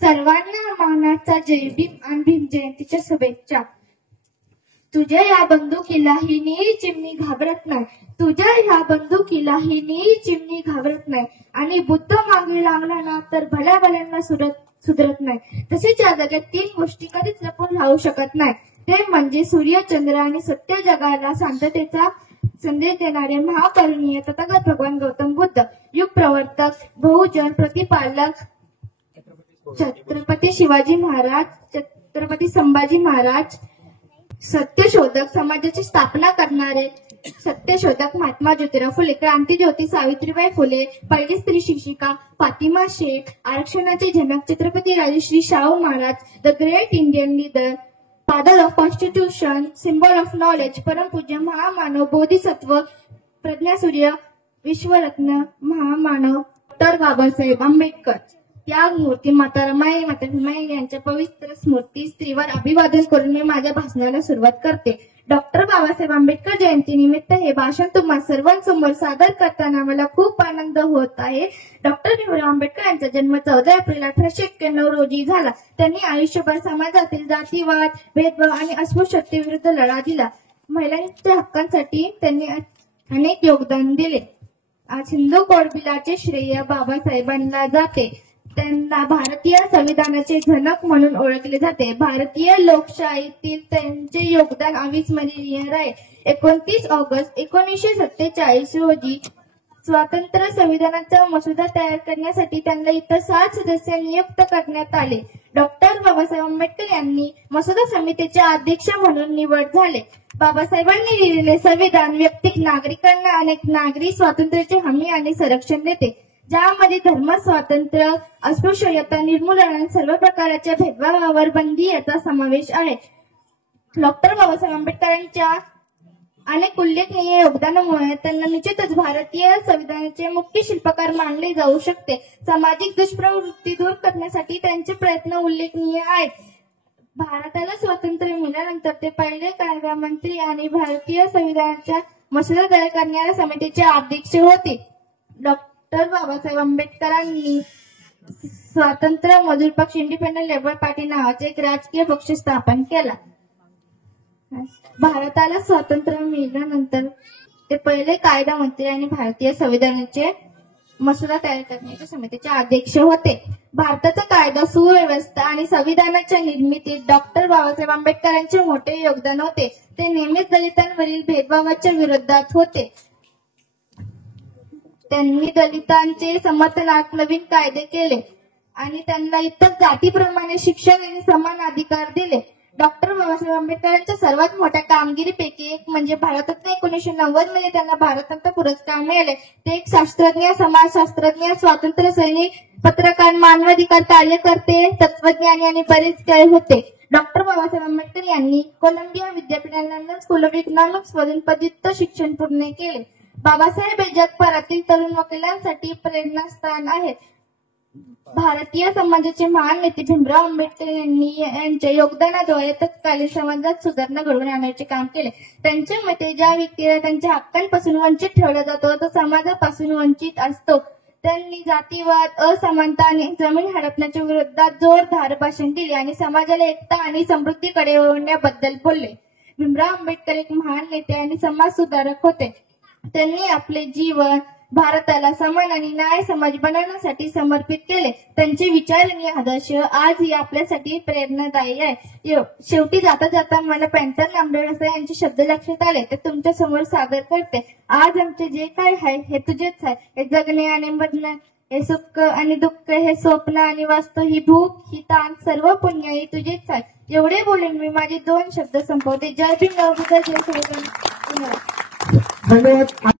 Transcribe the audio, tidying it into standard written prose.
सर्वांना मानाचा जय भीम आणि भीम जयंतीच्या शुभेच्छा। तुझ्या या बंदुकीला ही नी चिमणी घाबरत नाही, तुझ्या ह्या बंदुकीला ही नी चिमणी घाबरत नाही, आणि बुद्ध मागे लागला ना तर भल्या भल्यांना सुधरत नाही। तसेच या जगात 3 गोष्टी कधीच लपून राहू शकत नाही, ते म्हणजे सूर्य, चंद्र आणि सत्य। जगाला शांततेचा संदेश देणारे महाकरुणीय तथागत भगवान गौतम बुद्ध, युग प्रवर्तक, बहुजन प्रतिपालक छत्रपती शिवाजी महाराज, छत्रपती संभाजी महाराज, सत्यशोधक, समाजाची स्थापना करणारे सत्यशोधक महात्मा ज्योतिराव फुले, क्रांतिज्योती सावित्रीबाई फुले, पहिली स्त्री शिक्षिका फातिमा शेख, आरक्षणाचे जनक Chhatrapati Rajarshi Shahu Maharaj, the great Indian leader, father of constitution, symbol of knowledge, परमपूज्य महामानव, बोधिसत्व, प्रज्ञासूर्य, विश्वरत्न, महामानव डॉ. बाबासाहेब आंबेडकर, त्यागमूर्ती माता रमाई, माता भीमाई यांच्या पवित्र स्मृती स्त्रीवर अभिवादन करून मी माझ्या भाषणाला सुरुवात करते। डॉक्टर बाबासाहेब आंबेडकर जयंती निमित्त हे भाषण तुम्हा सर्वांसमोर सादर करताना मला खूप आनंद होत आहे। डॉक्टर भीमराव आंबेडकर यांचा जन्म 14 एप्रिल 1891 रोजी झाला। त्यांनी आयुष्यभर समाजातील जातीवाद, भेदभाव आणि अस्पृश्यतेविरुद्ध लढा दिला। महिलांच्या हक्कांसाठी त्यांनी अनेक योगदान दिले। आज हिंदू कोड बिलाचे श्रेय बाबासाहेबांना जाते। त्यांना भारतीय संविधानाचे जनक म्हणून ओळखले जाते। भारतीय लोकशाहीतील त्यांचे योगदान अविस्मरणीय आहे। 29 ऑगस्ट 1947 रोजी स्वातंत्र्य संविधानाचा मसुदा तयार करण्यासाठी त्यांना इतर 7 सदस्य नियुक्त करण्यात आले। डॉक्टर बाबासाहेब आंबेडकर यांनी मसुदा समितीचे अध्यक्ष म्हणून निवड झाले। बाबासाहेबांनी लिहिलेले संविधान व्यक्तिक नागरिकांना अनेक नागरी स्वातंत्र्याची हमी आणि संरक्षण देते, ज्यामध्ये धर्म स्वातंत्र्य, अस्पृश्यता निर्मूलन आणि सर्व प्रकारच्या भेदभावावर बंदी याचा समावेश आहे। डॉक्टर बाबासाहेब आंबेडकरांच्या अनेक उल्लेखनीय योगदानामुळे त्यांना निश्चितच भारतीय संविधानाचे मुख्य शिल्पकार मानले जाऊ शकते। सामाजिक दुष्प्रवृत्ती दूर करण्यासाठी त्यांचे प्रयत्न उल्लेखनीय आहेत। भारताला स्वातंत्र्य मिळाल्यानंतर ते पहिले कायदामंत्री आणि भारतीय संविधानाचा मसुदा तयार करणाऱ्या समितीचे अध्यक्ष होते। डॉक्टर बाबासाहेब आंबेडकरांनी स्वातंत्र्य मजूर पक्ष, इंडिपेंडंट लेबर पार्टी नावाचे एक राजकीय पक्ष स्थापन केला। भारताला स्वातंत्र्य मिळाल्यानंतर ते पहिले कायदा मंत्री आणि भारतीय संविधानाचे मसुदा तयार करण्याच्या समितीचे अध्यक्ष होते। भारताचा कायदा सुव्यवस्था आणि संविधानाच्या निर्मितीत डॉक्टर बाबासाहेब आंबेडकरांचे मोठे योगदान होते। ते नेहमीच दलितांवरील भेदभावाच्या विरोधात होते। त्यांनी दलितांचे समर्थनार्थ नवीन कायदे केले आणि त्यांना इतर जातीप्रमाणे शिक्षण आणि समान अधिकार दिले। डॉक्टर बाबासाहेब आंबेडकरांच्या सर्वात मोठ्या कामगिरीपैकी एक म्हणजे भारतरत्न 1990 मध्ये त्यांना भारतरत्न पुरस्कार मिळाले। ते एक शास्त्रज्ञ, समाजशास्त्रज्ञ, स्वातंत्र्य सैनिक, पत्रकार, मानवाधिकार कार्यकर्ते, तत्वज्ञानी आणि बरेच काही होते। डॉक्टर बाबासाहेब आंबेडकर यांनी कोलंबिया विद्यापीठ आणि लंडन स्कूल ऑफ इकॉनॉमिक्स मधून पदव्युत्तर शिक्षण पूर्ण केले। बाबासाहेब हे जगभरातील तरुण वकिलांसाठी प्रेरणास्थान आहेत। भारतीय समाजाचे महान नेते भीमराव आंबेडकर यांनी यांच्या योगदानाद्वारे तत्कालीन समाजात सुधारणा घडवून आणण्याचे काम केले। त्यांच्या मते ज्या व्यक्तीला त्यांच्या हक्कांपासून वंचित ठेवला जातो तो समाजापासून वंचित असतो। त्यांनी जातीवाद, असमानता आणि जमीन हडपण्याच्या विरोधात जोरदार भाषण दिले आणि समाजाला एकता आणि समृद्धीकडे वळवण्याबद्दल बोलले। भीमराव आंबेडकर एक महान नेते आणि समाज सुधारक होते। त्यांनी आपले जीवन भारताला समान आणि न्याय समाज बनवण्यासाठी समर्पित केले। त्यांचे विचार आणि आदर्श आजही आपल्यासाठी प्रेरणादायी आहे। शेवटी जाता जाता मला पॅन्टर नामदेव यांचे शब्द लक्षात आले, ते तुमच्या समोर सादर करते। आज आमचे जे काय आहे हे तुझेच आहे, हे जगणे आणि मरणे, हे सुख आणि दुःख, हे स्वप्न आणि वास्तव, ही भूक, ही ताण, सर्व पुण्य ही तुझेच आहे। एवढे बोलून मी माझे 2 शब्द संपवते। जय भीम, जय भारत, जय संविधान। धन्यवाद।